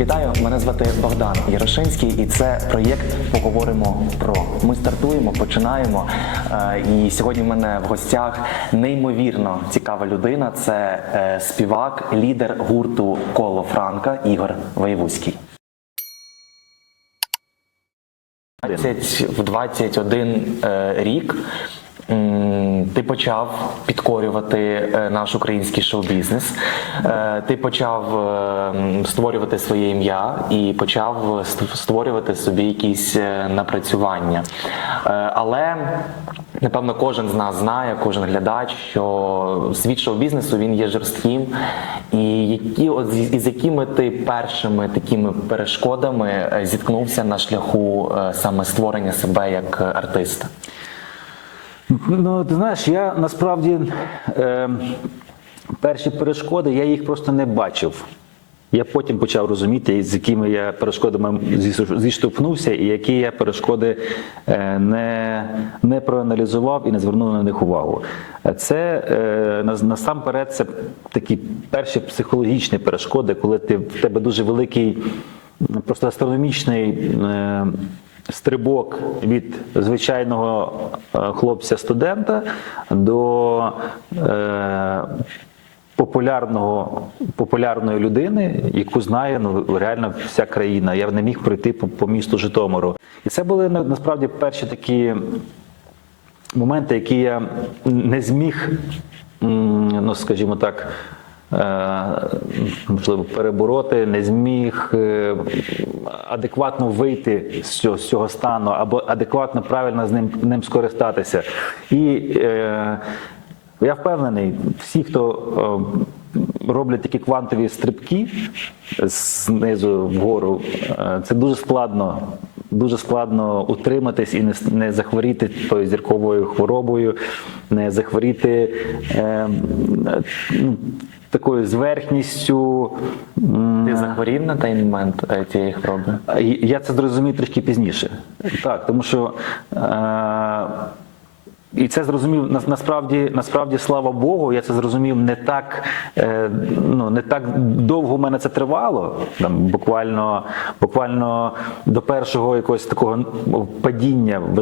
Вітаю, мене звати Богдан Ярошинський, і це проєкт Поговоримо про. Ми стартуємо, починаємо. Е, І сьогодні в мене в гостях неймовірно цікава людина. Це е, співак, лідер гурту Коло Франка Ігор Воєвузький. 20, в 21 е, рік ти почав підкорювати е, наш український шоу-бізнес. Е, Ти почав е, створювати своє ім'я і почав створювати собі якісь напрацювання. Але напевно кожен з нас знає, кожен глядач, що світ шоу-бізнесу він є жорстким. І які от з якими ти першими такими перешкодами зіткнувся на шляху саме створення себе як артиста? Ну, ти знаєш, я насправді е, перші перешкоди, я їх просто не бачив. Я потім почав розуміти, з якими я перешкодами зіштовхнувся, і які я перешкоди е, не, не проаналізував і не звернув на них увагу. Це е, насамперед це такі перші психологічні перешкоди, коли ти в тебе дуже великий, просто астрономічний. Стрибок від звичайного е, хлопця-студента до е, популярного, популярної людини, яку знає ну, реально вся країна. Я не міг пройти по, по місту Житомиру. І це були насправді перші такі моменти, які я не зміг, ну скажімо так, можливо, перебороти, не зміг е, адекватно вийти з цього, стану або адекватно правильно з ним, ним скористатися. І е, я впевнений, всі, хто е, роблять такі квантові стрибки знизу вгору, е, це дуже складно. Дуже складно утриматись і не, не захворіти тою зірковою хворобою, не захворіти е, ну, такою зверхністю. Ти захворів на той момент е, цієї хвороби? Я це зрозумів трішки пізніше. Так, тому що е, і це зрозумів насправді, насправді, слава Богу, я це зрозумів не так, е, ну не так довго в мене це тривало. Там буквально, буквально до першого якогось такого падіння в,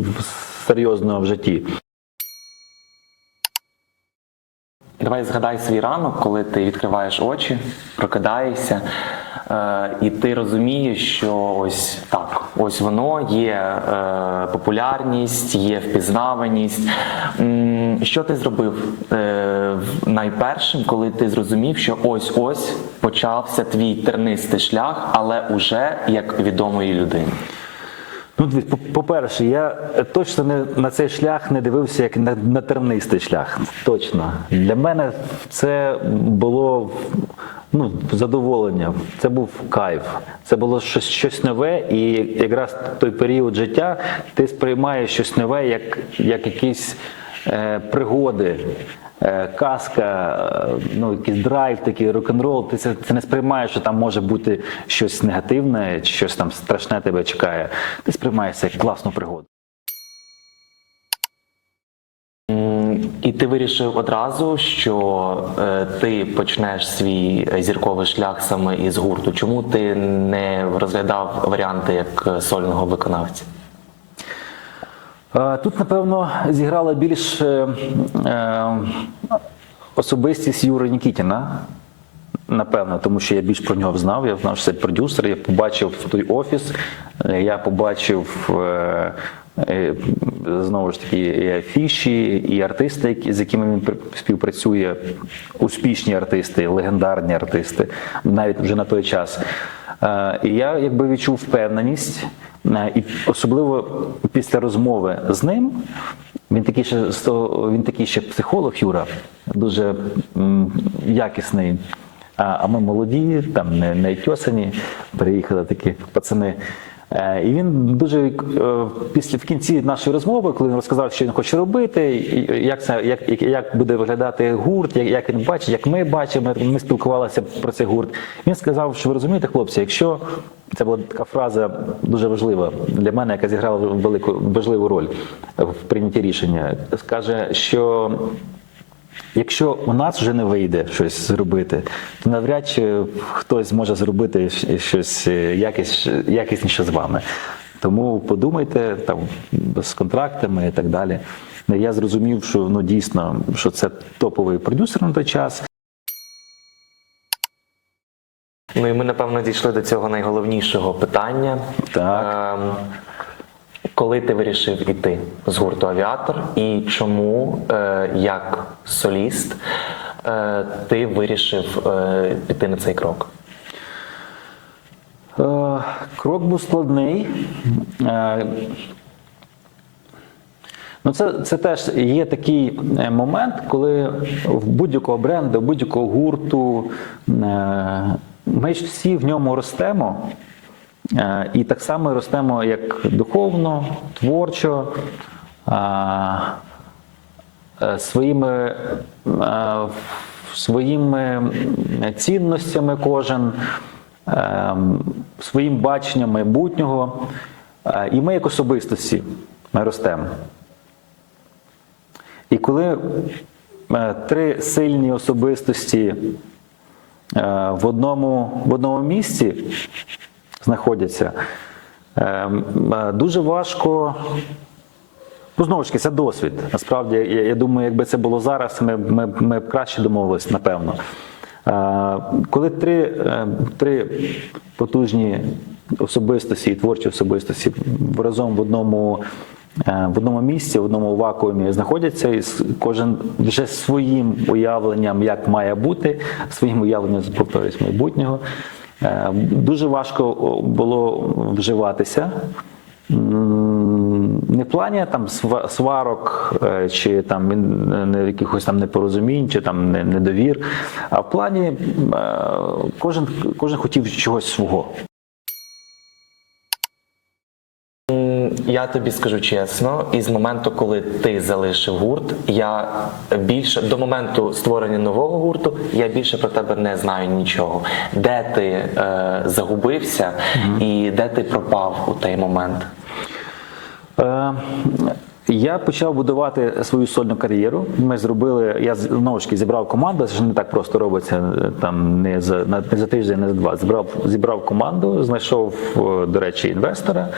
в серйозного в житті. Давай згадай свій ранок, коли ти відкриваєш очі, прокидаєшся, е, і ти розумієш, що ось так, ось воно є е, популярність, є впізнаваність. Що ти зробив е, найпершим, коли ти зрозумів, що ось ось почався твій тернистий шлях, але уже як відомої людини? Ну, по- по-перше, я точно не на цей шлях не дивився як на, на тернистий шлях. Точно. Для мене це було ну, задоволення, це був кайф, це було щось, щось нове, і якраз той період життя ти сприймаєш щось нове, як, як якісь е, пригоди. е, Казка, е, ну якийсь драйв, такий рок-н-рол. Ти це, це не сприймаєш, що там може бути щось негативне, чи щось там страшне тебе чекає. Ти сприймаєш це як класну пригоду. І ти вирішив одразу, що е, ти почнеш свій е, зірковий шлях саме із гурту. Чому ти не розглядав варіанти як е, сольного виконавця? Е, Тут, напевно, зіграла більш е, е, особистість Юри Нікітіна. Напевно, тому що я більш про нього знав. Я знав, що це продюсер. Я побачив той офіс, я побачив знову ж таки і афіші, і артисти, з якими він пр- співпрацює, успішні артисти, легендарні артисти, навіть вже на той час. Е, І я якби відчув впевненість, е, і особливо після розмови з ним. Він такий ще він такий ще психолог, Юра, дуже якісний. А ми молоді, там не, не тьосані, приїхали такі пацани. Е, І він дуже е, після в кінці нашої розмови, коли він розказав, що він хоче робити, як це як, як, буде виглядати гурт, як він бачить, як ми бачимо. Ми спілкувалися про цей гурт. Він сказав, що ви розумієте, хлопці, якщо це була така фраза дуже важлива для мене, яка зіграла велику важливу роль в прийнятті рішення. Скаже, що якщо у нас вже не вийде щось зробити, то навряд чи хтось зможе зробити щось е, якісь, якісніше з вами. Тому подумайте там з контрактами і так далі. Я зрозумів, що ну дійсно, що це топовий продюсер на той час. Ну і ми напевно дійшли до цього найголовнішого питання. Так. Ем, коли ти вирішив іти з гурту Авіатор і чому, е, як соліст, е, ти вирішив е, піти на цей крок? Е, Крок був складний. Е, Ну, це, це теж є такий е, момент, коли в будь-якого бренду, будь-якого гурту е, ми ж всі в ньому ростемо. Е, І так само ростемо як духовно, творчо, е, своїми, е, своїми цінностями кожен, своїм баченням майбутнього. І ми як особистості ми ростемо. І коли три сильні особистості в одному, в одному місці знаходяться, е, м, е, дуже важко. Ну, знову ж таки, це досвід. Насправді, я, я думаю, якби це було зараз, ми, ми, ми б краще домовились, напевно. Е, Коли три, е, три потужні особистості і творчі особистості разом в одному, е, в одному місці, в одному вакуумі знаходяться, і кожен вже своїм уявленням, як має бути, своїм уявленням повторюсь, майбутнього. Е, Дуже важко було вживатися. Не в плані там сва- сварок е, чи там якихось там непорозумінь, чи там недовір, а в плані е, кожен, кожен хотів чогось свого. Я тобі скажу чесно, із моменту, коли ти залишив гурт, я більше до моменту створення нового гурту, я більше про тебе не знаю нічого. Де ти е, загубився і де ти пропав у той момент? Е, Я почав будувати свою сольну кар'єру. Ми зробили, я знову ж таки зібрав команду. Це ж не так просто робиться е, там не за не за тиждень, не за два. Зібрав зібрав команду, знайшов, е, до речі, інвестора.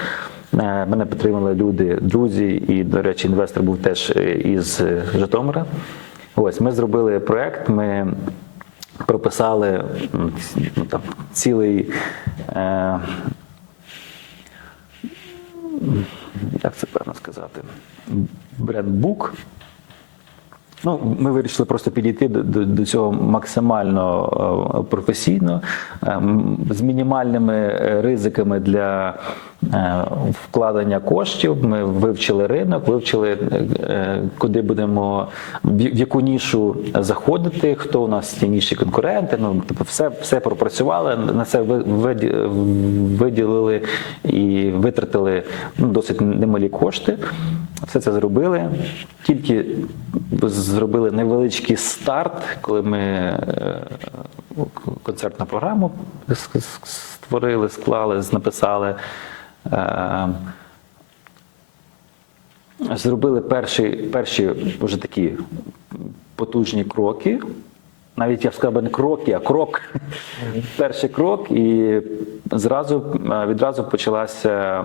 Е, Мене підтримали люди, друзі, і, до речі, інвестор був теж із Житомира. Ось ми зробили проект. Ми прописали ну, там цілий. Е, як це певно сказати, брендбук. Ну, ми вирішили просто підійти до, до, до цього максимально е, професійно, е, з мінімальними е, ризиками для вкладення коштів. Ми вивчили ринок, вивчили, куди будемо, в в яку нішу заходити, хто у нас ті ніші конкуренти. Ну, тобто все, все пропрацювали, на це виділили і витратили ну, досить немалі кошти. Все це зробили. Тільки зробили невеличкий старт, коли ми е, концертну програму створили, склали, написали. Е, Зробили перші, перші вже такі потужні кроки. Навіть я б сказав не кроки, а крок. Перший крок, і зразу е, відразу почалася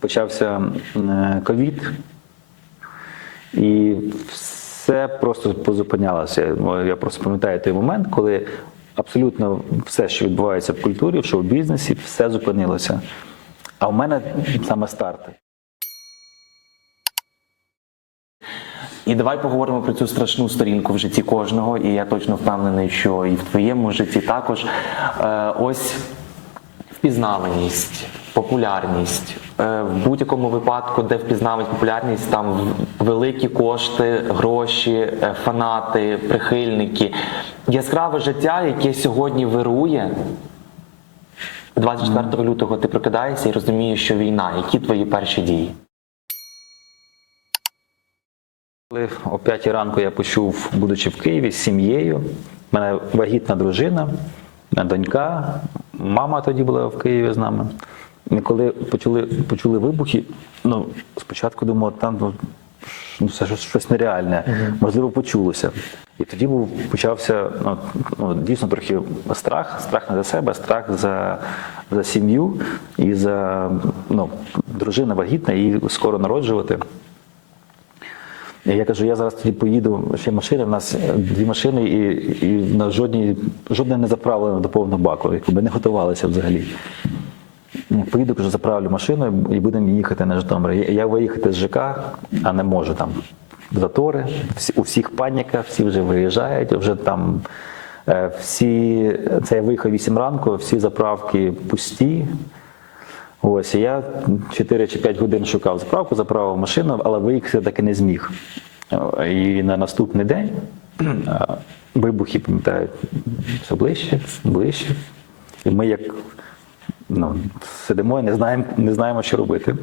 почався е, ковід, і все просто позупинялося. Я просто пам'ятаю той момент, коли абсолютно все, що відбувається в культурі, в шоу-бізнесі, все зупинилося. А у мене саме старт. І давай поговоримо про цю страшну сторінку в житті кожного, і я точно впевнений, що і в твоєму житті також. Е, ось впізнаваність, популярність. Е, в будь-якому випадку, де впізнаваність, популярність, там великі кошти, гроші, е, фанати, прихильники. Яскраве життя, яке сьогодні вирує. 24 лютого ти прокидаєшся і розумієш, що війна. Які твої перші дії? Коли о 5 ранку я почув, будучи в Києві з сім'єю, в мене вагітна дружина, донька, мама тоді була в Києві з нами. І коли почули, почули вибухи, ну, спочатку думав, там ну, ну, це щось, щось нереальне, можливо, почулося. І тоді був почався ну, ну, дійсно трохи страх, страх не за себе, страх за, за сім'ю і за ну, дружина вагітна і скоро народжувати. І я кажу, я зараз тоді поїду, ще машини, в нас е, дві машини, і, і на жодній, жодне не заправлено до повного баку, якби не готувалися взагалі. Я Поїду, кажу, заправлю машину і будемо їхати на Житомир. Я- виїхати з ЖК, а не можу там затори, всі, у всіх паніка, всі вже виїжджають, вже там е, всі, це я виїхав 8 ранку, всі заправки пусті. Ось, і я 4 чи 5 годин шукав заправку, заправив машину, але виїхати таки не зміг. І на наступний день вибухи, пам'ятаю, все ближче, ближче. І ми як ну, сидимо і не знаємо, не знаємо, що робити.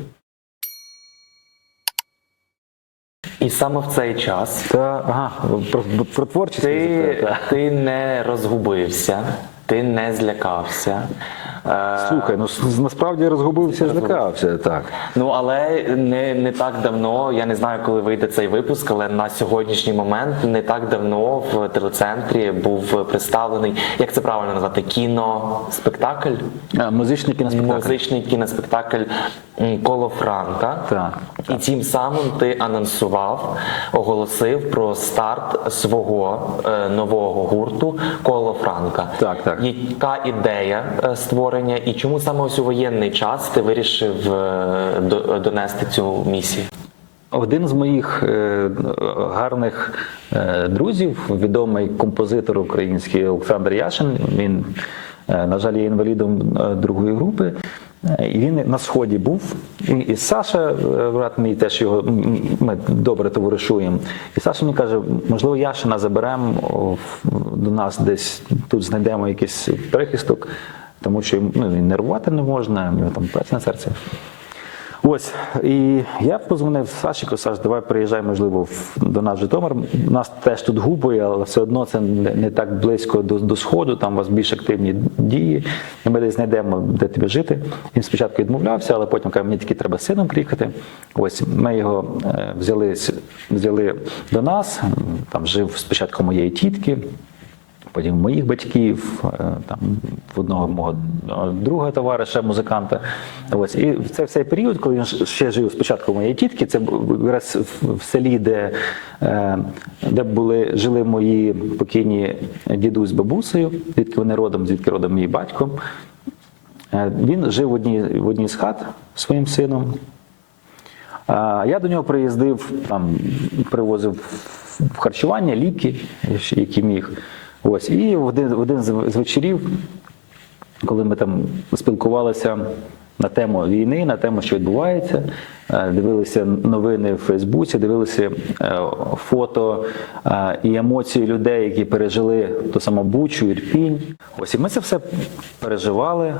І саме в цей час Та, ага, про, про творчість. ти, ти не розгубився, ти не злякався. Е, Слухай, ну насправді я розгубився, злякався, так. Ну але не, не так давно, я не знаю, коли вийде цей випуск, але на сьогоднішній момент не так давно в телецентрі був представлений, як це правильно назвати, кіноспектакль, А, музичний кіноспектакль. музичний кіноспектакль Коло Франка. Так, І тим самим ти анонсував, оголосив про старт свого е, нового гурту Коло Франка. Так, так. Яка ідея е, створення і чому саме ось у воєнний час ти вирішив е, донести цю місію? Один з моїх е, гарних е, друзів, відомий композитор український Олександр Яшин. Він, на жаль, є інвалідом другої групи. І він на сході був. І, Саша, брат мій, теж його ми добре товаришуємо. І Саша мені каже, можливо, Яшина заберемо до нас десь тут знайдемо якийсь прихисток, тому що ну, він нервувати не можна, в нього там праця на серці. Ось, і я позвонив Саші, кажу, Саш, давай приїжджай, можливо, до нас в Житомир. Нас теж тут губує, але все одно це не, не так близько до, до сходу, там у вас більш активні дії. І ми десь знайдемо, де тобі жити. Він спочатку відмовлявся, але потім каже, мені тільки треба з сином приїхати. Ось ми його е, взяли, взяли до нас. Там жив спочатку моєї тітки. Потім моїх батьків, е, там в одного мого е, друга товариша, музиканта. Ось і це цей період, коли він ще жив спочатку моєї тітки, це якраз в- селі, де, е, де були жили мої покійні дідусь з бабусею, звідки вони родом, звідки родом мій батько. Він жив в одній, в одній з хат своїм сином. Я до нього приїздив, там привозив харчування, ліки, які міг. Ось. І в один, в один з з вечорів, коли ми там спілкувалися на тему війни, на тему, що відбувається, е, дивилися новини в Фейсбуці, дивилися е, фото е, і емоції людей, які пережили ту саму Бучу, Ірпінь. Ось і ми це все переживали,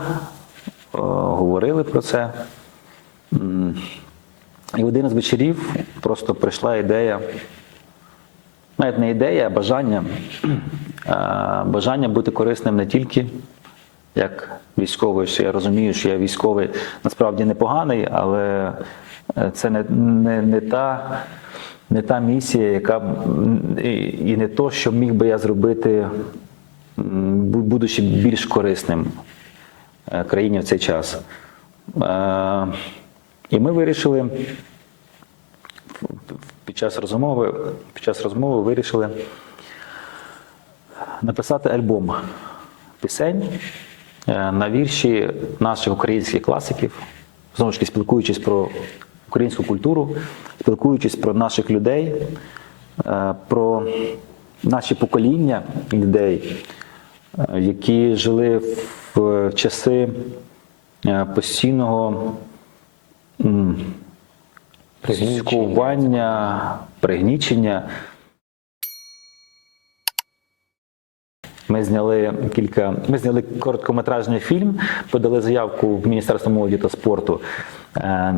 говорили про це. І в один із вечорів просто прийшла ідея, навіть не ідея, а бажання, бажання бути корисним не тільки як військовий, що я розумію, що я військовий насправді непоганий, але е, це не, не, не, та, не та місія, яка і не то, що міг би я зробити, будучи більш корисним е, країні в цей час. Е, І ми вирішили під час розмови, під час розмови вирішили написати альбом пісень е, на вірші наших українських класиків, знову ж таки спілкуючись про українську культуру, спілкуючись про наших людей, е, про наші покоління людей, е, які жили в часи постійного Цькування, пригнічення. Ми зняли кілька. Ми зняли короткометражний фільм, подали заявку в Міністерство молоді та спорту. Е,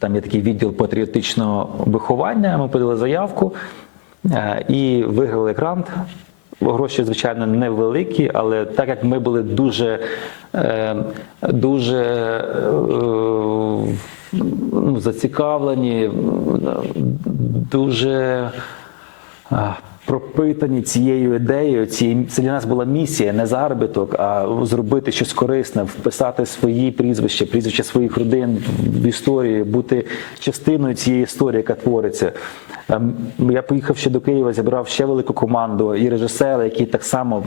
Там є такий відділ патріотичного виховання. Ми подали заявку е, і виграли грант Гроші, звичайно, невеликі, але так як ми були дуже, е, дуже е, ну, зацікавлені, дуже пропитані цією ідеєю. Цією, це для нас була місія, не заробіток, а зробити щось корисне, вписати свої прізвища, прізвища своїх родин в історію, бути частиною цієї історії, яка твориться. Ем, Я поїхав ще до Києва, зібрав ще велику команду і режисери, які так само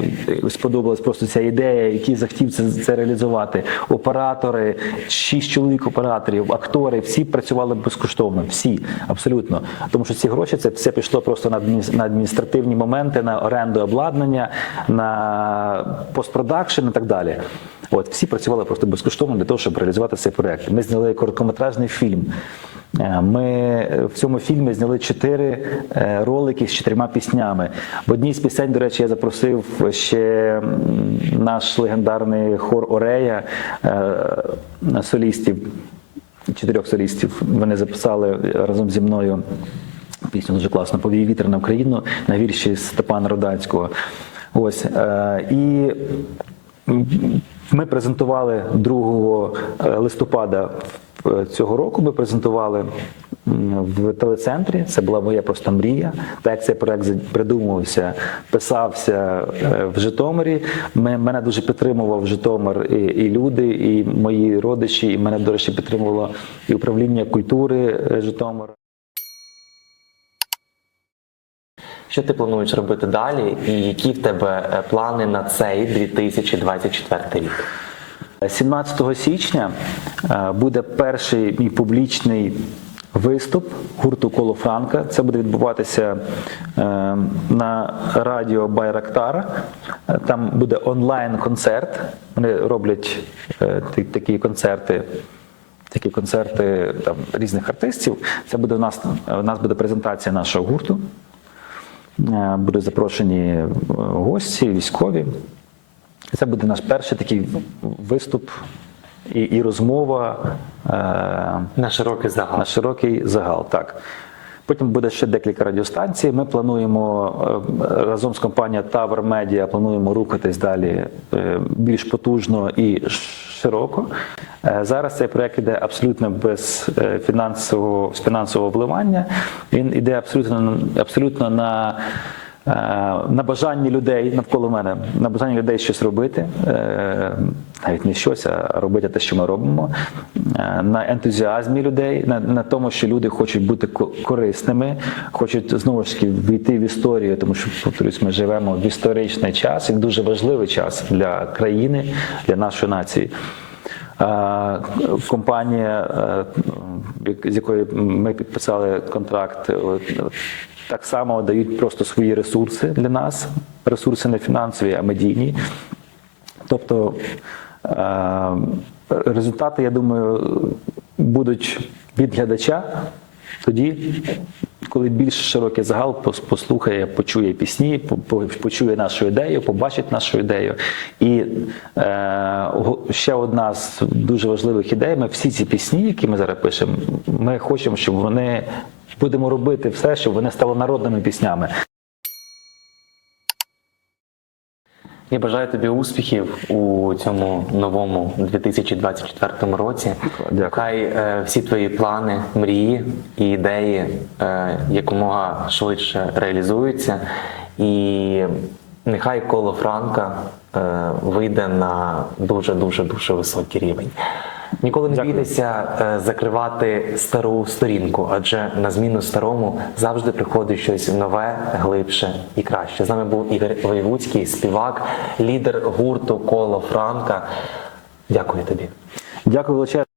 сподобалась просто ця ідея, які захотів це, це реалізувати. Оператори, шість чоловік операторів, актори, всі працювали безкоштовно, всі абсолютно. Тому що ці гроші це все пішло просто на адміс- адміністративні моменти, на оренду обладнання, на постпродакшн і так далі. От всі працювали просто безкоштовно для того, щоб реалізувати цей проект. Ми зняли короткометражний фільм. Е, Ми в цьому фільмі зняли чотири е, ролики з чотирма піснями. В одній з пісень, до речі, я запросив ще наш легендарний хор Орея е, солістів, чотирьох солістів. Вони записали разом зі мною пісню дуже класно Повій вітер на Україну на вірші Степана Родацького. Ось е, і ми презентували 2 листопада е, цього року. Ми презентували в телецентрі. Це була моя просто мрія. Так цей проект придумувався, писався е, в Житомирі. Мене дуже підтримував Житомир і, і люди, і мої родичі. І мене, до речі, підтримувало і управління культури е, Житомира. Що ти плануєш робити далі, і які в тебе е, плани на цей 2024 рік? 17 січня е, буде перший мій публічний виступ гурту Коло Франка. Це буде відбуватися е, на радіо Байрактара. Е, Там буде онлайн-концерт. Вони роблять такі концерти. Такі концерти там різних артистів. Це буде у нас. У нас буде презентація нашого гурту. Е, Будуть запрошені е, гості, військові. Це буде наш перший такий виступ і, і розмова е, На широкий загал. на широкий загал. Так. Потім буде ще декілька радіостанцій. Ми плануємо е, разом з компанією Tower Media плануємо рухатись далі е, більш потужно і широко. Е, Зараз цей проект іде абсолютно без фінансового, з фінансового вливання. Він іде абсолютно, абсолютно на на бажанні людей навколо мене, на бажанні людей щось робити, е, навіть не щось, а робити те, що ми робимо, е, на ентузіазмі людей, на, тому, що люди хочуть бути корисними, хочуть знову ж таки війти в історію, тому що повторюсь, ми живемо в історичний час і дуже важливий час для країни, для нашої нації. Е, Компанія, е, з якою ми підписали контракт, так само дають просто свої ресурси для нас, ресурси не фінансові, а медійні. Тобто е, результати, я думаю, будуть від глядача тоді, коли більш широкий загал послухає, почує пісні, по- по- почує нашу ідею, побачить нашу ідею. І е, ще одна з дуже важливих ідей: ми всі ці пісні, які ми зараз пишемо, ми хочемо, щоб вони будемо робити все, щоб вони стали народними піснями. Я бажаю тобі успіхів у цьому новому 2024 році. Дякую. Хай е, всі твої плани, мрії і ідеї е, якомога швидше реалізуються, і нехай коло Франка е, вийде на дуже дуже дуже високий рівень. Ніколи не бійтеся е, закривати стару сторінку, адже на зміну старому завжди приходить щось нове, глибше і краще. З нами був Ігор Воєвуцький, співак, лідер гурту Коло Франка. Дякую тобі. Дякую величезно.